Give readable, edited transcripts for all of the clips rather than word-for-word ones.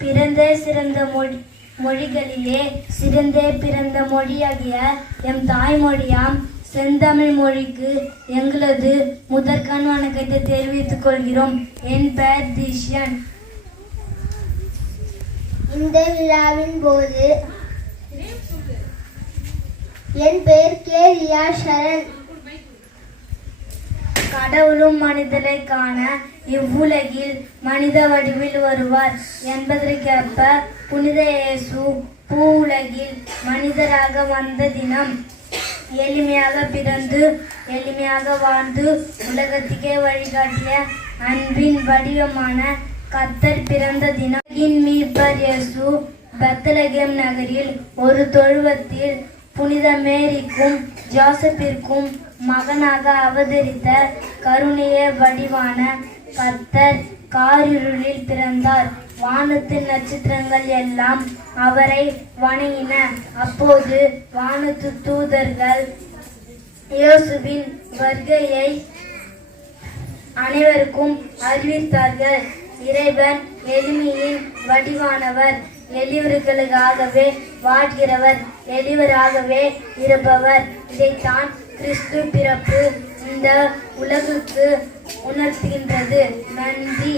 பிறந்தே சிறந்த மொழிகளிலே சிறந்தே பிறந்த மொழியாகிய எம் தாய்மொழியாம் செந்தமிழ் மொழிக்கு எங்களது முதற்கண் வணக்கத்தை தெரிவித்துக் கொள்கிறோம். என் பெயர் திஷ்யன். இந்த விழாவின் போது என் பெயர் கே. ரியா ஷரண். கடவுளும் மனிதரை காண இவ்வுலகில் மனித வடிவில் வருவார் என்பதற்கேற்ப புனித இயேசு பூ உலகில் மனிதராக வந்த தினம். எளிமையாக பிறந்து எளிமையாக வாழ்ந்து உலகத்துக்கே வழிகாட்டிய அன்பின் வடிவமான கர்த்தர் பிறந்த தினம். மீட்பர் இயேசு பெத்லகேம் நகரில் ஒரு தொழுவத்தில் புனித மேரிக்கும் ஜோசப்பிற்கும் மகனாக அவதரித்த கருணைய வடிவான கர்த்தர் காரிருளில் பிறந்தார். வானத்து நட்சத்திரங்கள் எல்லாம் அவரை வணங்கின. அப்போது வானத்து தூதர்கள் இயேசுவின் வருகையை அனைவருக்கும் அறிவித்தார்கள். இறைவன் எளிமையின் வடிவானவர், எளியவர்களுக்காகவே வாழ்கிறவர், எளியவராகவே இருப்பவர். இதைத்தான் கிறிஸ்து பிறப்பு இந்த உலகுக்கு உணர்த்துகின்றது. நன்றி.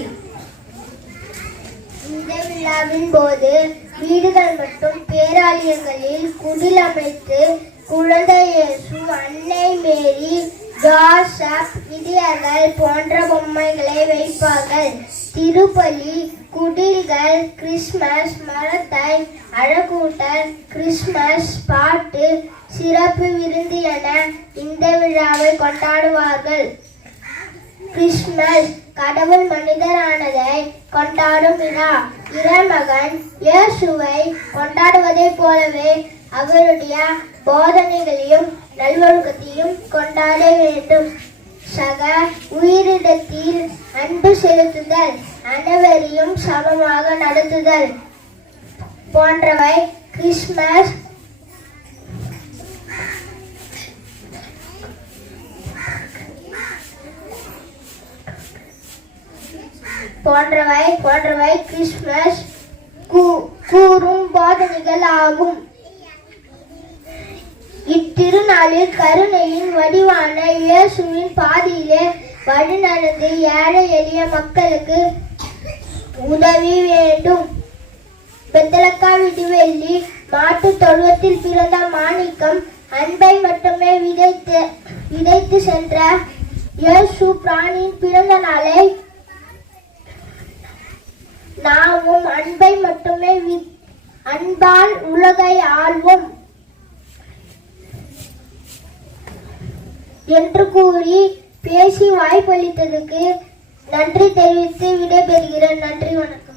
இந்த விழாவின் போது வீடுகள் மற்றும் பேராலயங்களில் குடில் அமைத்து குழந்தை இயேசு, அன்னை மேரி, ஜோசப், இடியர்கள் போன்ற பொம்மைகளை வைப்பார்கள். திருப்பலி, குடில்கள், கிறிஸ்துமஸ் மரத்தை அழகூட்டல், கிறிஸ்துமஸ் பாட்டு, சிறப்பு விருந்து என இந்த விழாவை கொண்டாடுவார்கள். கிறிஸ்துமஸ் கடவுள் மனிதரானதை கொண்டாடும் விழா. இறைமகன் இயேசுவை கொண்டாடுவதைப் போலவே அவருடைய போதனைகளையும் நல்வொழுக்கத்தையும் கொண்டாட வேண்டும். சக உயிரிடத்தில் அன்பு செலுத்துதல், அனைவரையும் சமமாக நடத்துதல் போன்றவை கிறிஸ்துமஸ் கிறிஸ்துமஸ் கூறும் போதனைகள் ஆகும். இத்திருநாளில் கருணையின் வடிவான இயேசுவின் பாதையிலே வழிநடந்து ஏழை எளிய மக்களுக்கு உதவி வேண்டும். பெத்தலக்கா விடுவெள்ளி மாட்டு தொழுவத்தில் பிறந்த மாணிக்கம் அன்பை மட்டுமே விதைத்து சென்ற இயேசு பிராணியின் பிறந்த நாளை நாமும் அன்பை மட்டுமே அன்பால் உலகை ஆள்வோம் என்று கூறி பேசி வாய்ப்பளித்ததுக்கு நன்றி தெரிவித்து விடைபெறுகிறேன். நன்றி, வணக்கம்.